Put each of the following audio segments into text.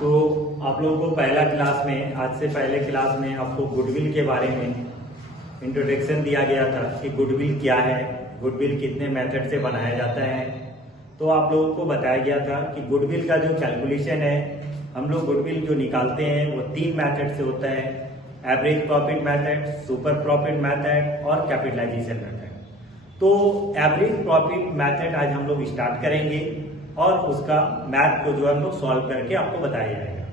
तो आप लोगों को पहला क्लास में, आज से पहले क्लास में आपको गुडविल के बारे में इंट्रोडक्शन दिया गया था कि गुडविल क्या है, गुडविल कितने मेथड से बनाया जाता है। तो आप लोगों को बताया गया था कि गुडविल का जो कैलकुलेशन है, हम लोग गुडविल जो निकालते हैं वो 3 मेथड से होता है, average profit method, super profit method और कैपिटलाइजेशन मेथड। तो एवरेज प्रॉफिट मेथड आज हम लोग स्टार्ट करेंगे और उसका मैथ को जो हम लोग सॉल्व करके आपको बताया जाएगा।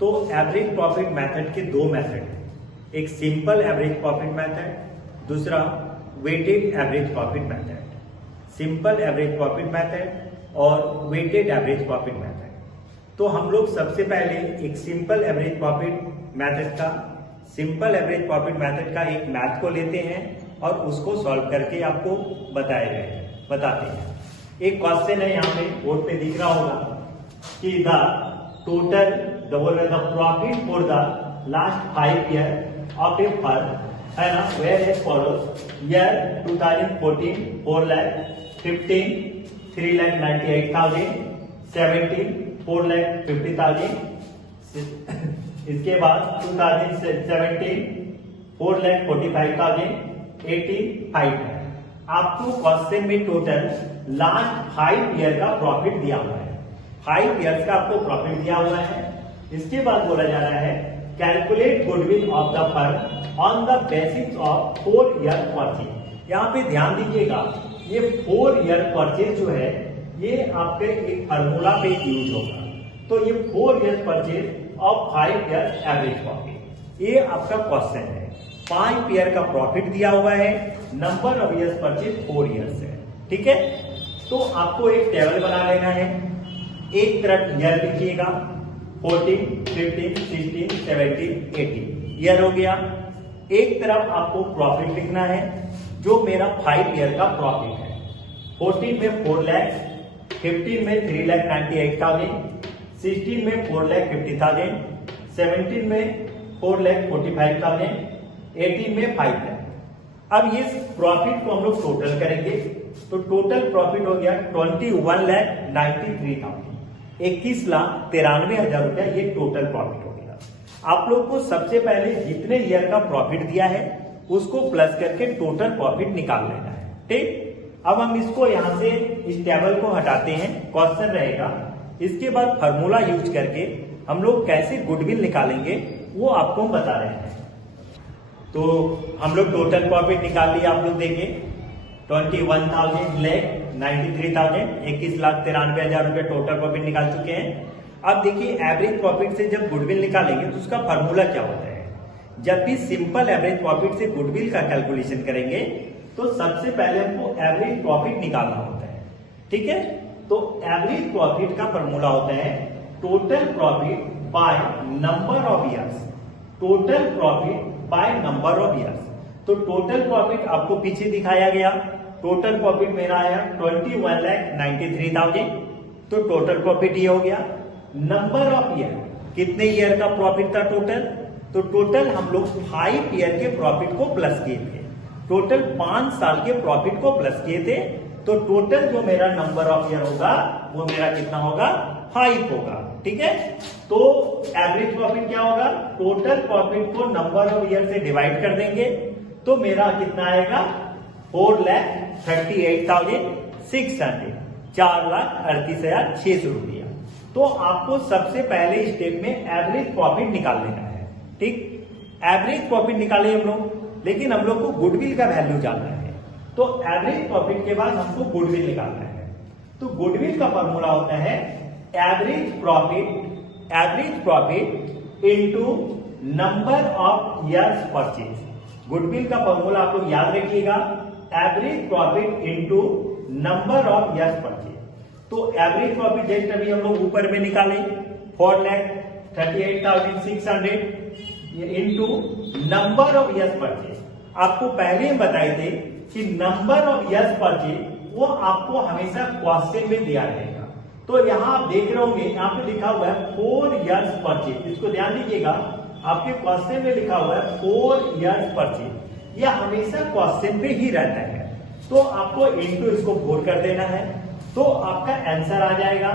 तो एवरेज प्रॉफिट मेथड के 2 मेथड हैं, एक सिंपल एवरेज प्रॉफिट मेथड, दूसरा weighted average profit method. Simple average profit method और वेटेड एवरेज प्रॉफिट मेथड। तो हम लोग सबसे पहले एक सिंपल एवरेज प्रॉफिट मेथड का एक मैथ को लेते हैं और उसको सॉल्व करके आपको बताते हैं। एक क्वेश्चन है, यहाँ पे बोर्ड पे दिख रहा होगा कि the profit for the last 5 year of A firm है ना, वेयर एज फॉलोज। ईयर 2014 4,15,000, 3,98,000, 17 4,50,000, इसके बाद 2017 4,45,000, 18 5 है। आपको क्वेश्चन में टोटल लास्ट 5 ईयर का प्रॉफिट दिया हुआ है, 5 ईयर्स का आपको प्रॉफिट दिया हुआ है। इसके बाद बोला जा रहा है calculate goodwill of the firm on the basis of 4 year purchase. यहाँ पे ध्यान दीजिएगा, ये 4 ईयर परचेज जो है ये आपके एक फार्मूला पे यूज होगा। तो ये 4 year purchase of 5 year average profit, ये आपका क्वेश्चन है। 5 ईयर का प्रॉफिट दिया हुआ है, number of years purchase 4 years है, ठीक है। तो आपको एक टेबल बना लेना है, एक तरफ ईयर लिखिएगा, 14, 15, 16, 17, 18 ईयर हो गया। एक तरफ आपको प्रॉफिट लिखना है, जो मेरा 5 ईयर का प्रॉफिट है। 14 में 4 लाख, 15 में 3,98,000, 16 में 4,50,000, 17 में 4,45,000, 18 में 5 लाख। अब ये प्रॉफिट को हम लोग टोटल करेंगे, तो टोटल प्रॉफिट हो गया 21,93,000, 21,93,000 रुपया ये टोटल प्रॉफिट हो गया। आप लोग को सबसे पहले जितने ईयर का प्रॉफिट दिया है उसको प्लस करके टोटल प्रॉफिट निकाल लेना है, ठीक। अब हम इसको यहां से इस टेबल को हटाते हैं, क्वेश्चन रहेगा। इसके बाद फार्मूला यूज करके हम लोग कैसे गुडविल निकालेंगे वो आपको बता रहे हैं। तो हम लोग टोटल प्रॉफिट निकाल लिया, आप लोग देखें 21,93,000, 21,93,000 रुपए टोटल प्रॉफिट निकाल चुके हैं। अब देखिए एवरेज प्रॉफिट से जब गुडविल निकालेंगे तो उसका फार्मूला क्या होता है। जब भी सिंपल एवरेज प्रॉफिट से गुडविल का कैलकुलेशन करेंगे तो सबसे पहले हमको एवरेज प्रॉफिट निकालना होता है, ठीक है। तो एवरेज प्रॉफिट का फार्मूला होता है total profit by number of years, total profit by number of years. तो टोटल प्रॉफिट आपको पीछे दिखाया गया, टोटल प्रॉफिट मेरा आया 21,93,000, तो टोटल प्रॉफिट ये हो गया। नंबर ऑफ ईयर, कितने ईयर का प्रॉफिट था टोटल, तो टोटल हम लोग 5 ईयर के प्रॉफिट को प्लस किए थे, टोटल 5 साल के प्रॉफिट को प्लस किए थे। तो टोटल जो मेरा नंबर ऑफ ईयर होगा वो मेरा कितना होगा, 5 होगा, ठीक है। तो एवरेज प्रॉफिट क्या होगा, टोटल प्रॉफिट को नंबर ऑफ ईयर से डिवाइड कर देंगे तो मेरा कितना आएगा 4,38,600, 4,38,600 रुपया। तो आपको सबसे पहले स्टेप में एवरेज प्रॉफिट निकाल लेना है, ठीक। एवरेज प्रॉफिट निकाले हम लोग, लेकिन हम लोग को गुडविल का वैल्यू जानना है। तो एवरेज प्रॉफिट के बाद हमको गुडविल निकालना है। तो गुडविल का फॉर्मूला होता है average profit into number of years purchase. Goodwill का फॉर्मूला आप लोग याद रखिएगा, average profit into number of years purchase. तो एवरेज प्रॉफिट जैसे अभी हम लोग ऊपर में निकाले 4,38,600 into number of years purchase. आपको पहले ही बताए थे कि नंबर ऑफ ईयर्स परचेज वो आपको हमेशा क्वेश्चन में दिया रहेगा। तो यहाँ आप देख रहे होंगे, यहाँ पे लिखा हुआ है 4 ईयर्स परचेज, इसको ध्यान दीजिएगा, आपके क्वेश्चन में लिखा हुआ है 4 ईयर्स परचेज, ये हमेशा क्वेश्चन पे ही रहता है। तो आपको इनटू इसको 4 कर देना है, तो आपका आंसर आ जाएगा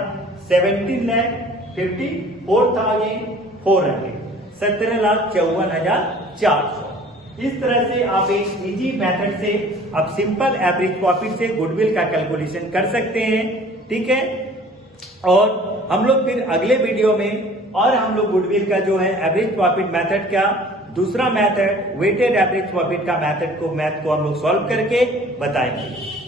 17,00,000 54,400, 17,54,400। इस तरह से आप एक इजी मेथड से आप सिंपल एवरेज प्रॉफिट से गुडविल का कैलकुलेशन कर सकते हैं, ठीक है। और हम लोग फिर अगले वीडियो में और हम लोग गुडविल का जो है एवरेज प्रॉफिट मेथड का दूसरा मेथड वेटेड एवरेज प्रॉफिट का मैथ को हम लोग सॉल्व करके बताएंगे।